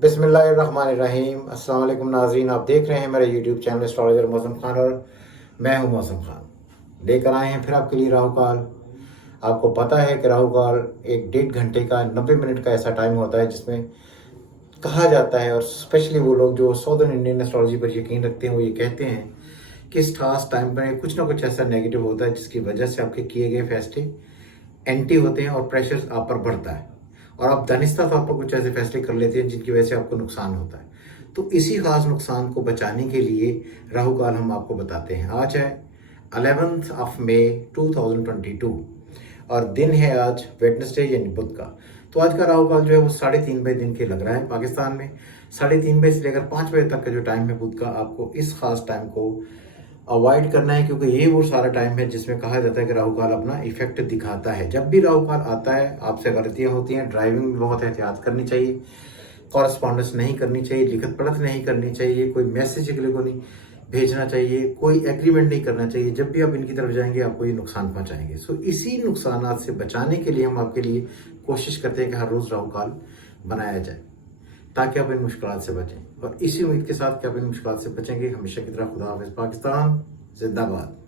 बिस्मिल्लाहिर्रहमानिर्रहीम। अस्सलाम वालेकुम नाज़रीन, आप देख रहे हैं मेरा यूट्यूब चैनल एस्ट्रोलॉजर मौसम खान और मैं हूं मौसम खान। लेकर आए हैं फिर आपके लिए राहु काल। आपको पता है कि राहु काल एक 1.5 घंटे का 90 मिनट का ऐसा टाइम होता है जिसमें कहा जाता है, और स्पेशली वो लोग जो साउदर्न इंडियन एस्ट्रोलॉजी पर यकीन रखते हैं वो ये कहते हैं कि इस खास टाइम पर कुछ ना कुछ ऐसा नेगेटिव होता है जिसकी वजह से आपके किए गए फैसले एंटी होते हैं और प्रेशर आप पर बढ़ता है और आप दानिस्ता तौर पर कुछ ऐसे फैसले कर लेते हैं जिनकी वजह से आपको नुकसान होता है। तो इसी खास नुकसान को बचाने के लिए राहु काल हम आपको बताते हैं। आज है 11 मई 2022 और दिन है आज वेडनेसडे यानी बुध का। तो आज का राहु काल जो है वो 3:30 बजे दिन के लग रहा है पाकिस्तान में। 3:30 बजे से लेकर 5 बजे तक का जो टाइम है बुध का, आपको इस खास टाइम को अवॉइड करना है, क्योंकि ये वो सारा टाइम है जिसमें कहा जाता है कि राहु काल अपना इफेक्ट दिखाता है। जब भी राहु काल आता है आपसे गलतियां होती हैं। ड्राइविंग में बहुत एहतियात करनी चाहिए, कॉरस्पॉन्डेंस नहीं करनी चाहिए, लिखत पढ़त नहीं करनी चाहिए, कोई मैसेज अगले को नहीं भेजना चाहिए, कोई एग्रीमेंट नहीं करना चाहिए। जब भी आप इनकी तरफ जाएंगे आपको ये नुकसान पहुंचाएंगे। सो इसी नुकसानात से बचाने के लिए हम आपके लिए कोशिश करते हैं कि हर रोज़ राहु काल बनाया जाए ताकि आप इन मुश्किलात से बचें। और इसी उम्मीद के साथ कि आप इन मुश्किलात से बचेंगे, हमेशा की तरह खुदा हाफिज़। पाकिस्तान जिंदाबाद।